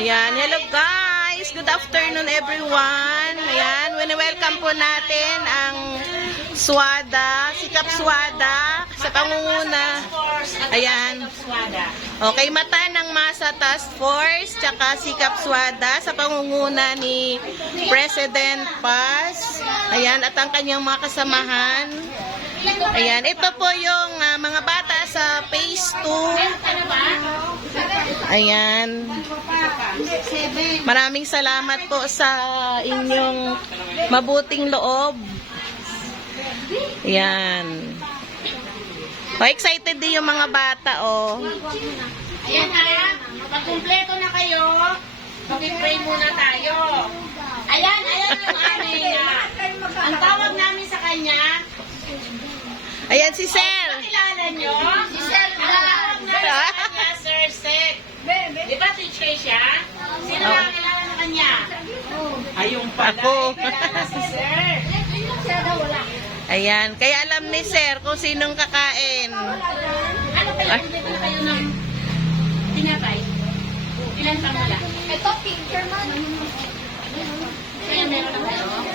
Ayan, hello guys. Good afternoon everyone. Ayan, welcome po natin ang Swada, Sikap Swada sa pangunguna. Ayan. Okay, mata ng Masa Task Force tsaka Sikap Swada sa pangunguna ni President Paz. Ayan, at ang kanyang mga kasamahan. Ayan, ito po yung mga bata sa phase 2. Ayan. Maraming salamat po sa inyong mabuting loob. Ayan. Oh, excited din yung mga bata, oh. Ayan ha, pag-kumpleto na kayo, mag-pray muna tayo. Ayan yung aming, ang tawag namin sa kanya. Ayan si Sir. Kilala nyo? Si Sir, ang tawag namin sa kanya, Sir Sek. Di ba teacher siya? Sino ang kilala sa kanya? Ayun pala. Ako. Kilala si Sir. Ayan, kaya alam ni Sir kung sinong kakain. Ano kayo? Kumpleto na kayo ng tinapay? Ilan pa mula? Ito, picture man. Kaya meron na kayo?